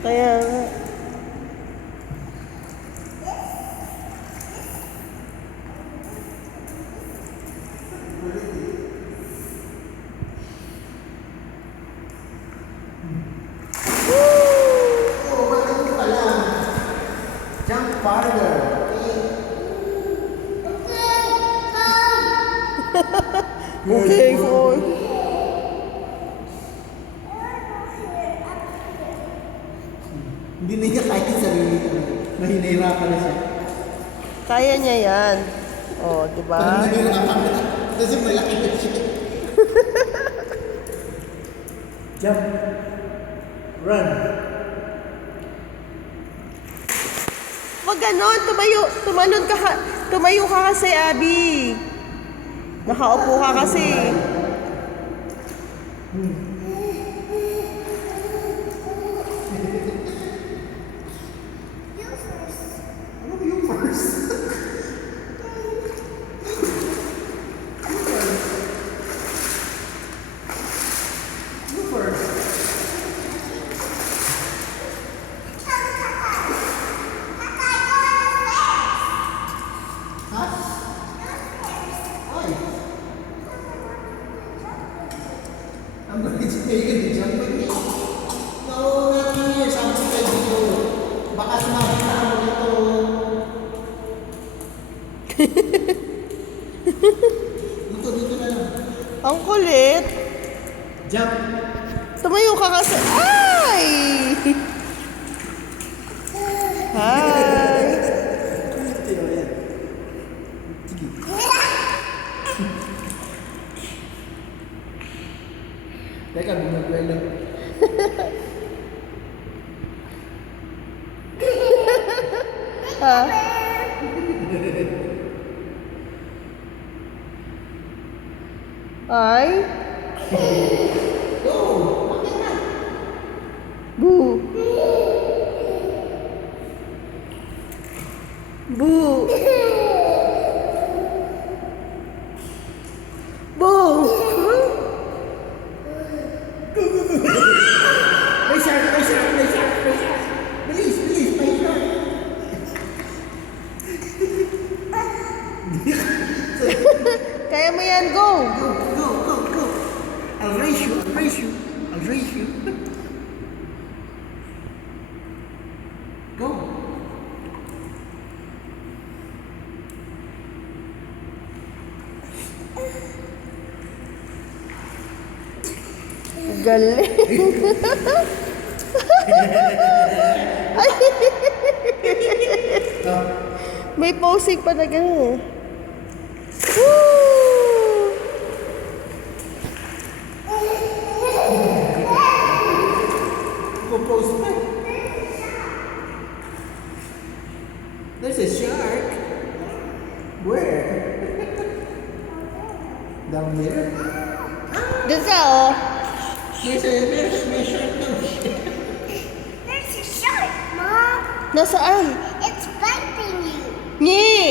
Kaya nga. Jump farther. Okay, for Hindi na niya kaya sarili ko. Mahinahirapan na siya. kaya niya yan. Oh, di Parang ba? nahirapan na. Kasi malaki na siya. Jump. Run. Wag ganon, tumayo ka kasi, Abby. Nakaupo ka kasi. Ano yung first? You first. Ha? Ay. I'm going to take a jump with me. No, not here. Sabi ko dito. Baka sumabita mo dito. Dito na lang. Ang kulit. Jump. Tumayo ka kasi. Ay! Hi! Ito yan. Sige. Teka, bumagwelo. Ha? Ay? Boo! Boo! Boo! May shark, may shark, may shark, may shark. Bilis, bilis, may shark. Kaya mo yan, go! Go, go, go, go. I'll race you, I'll race you, I'll race you. Go. Galing! Go. May posing pa na gano'n eh. Woo! Compose pa. There's a shark. Where? Down there? Doon ka, oh. May shark down. There's a shark, Mom. Nasaan? It's biting you. Nye!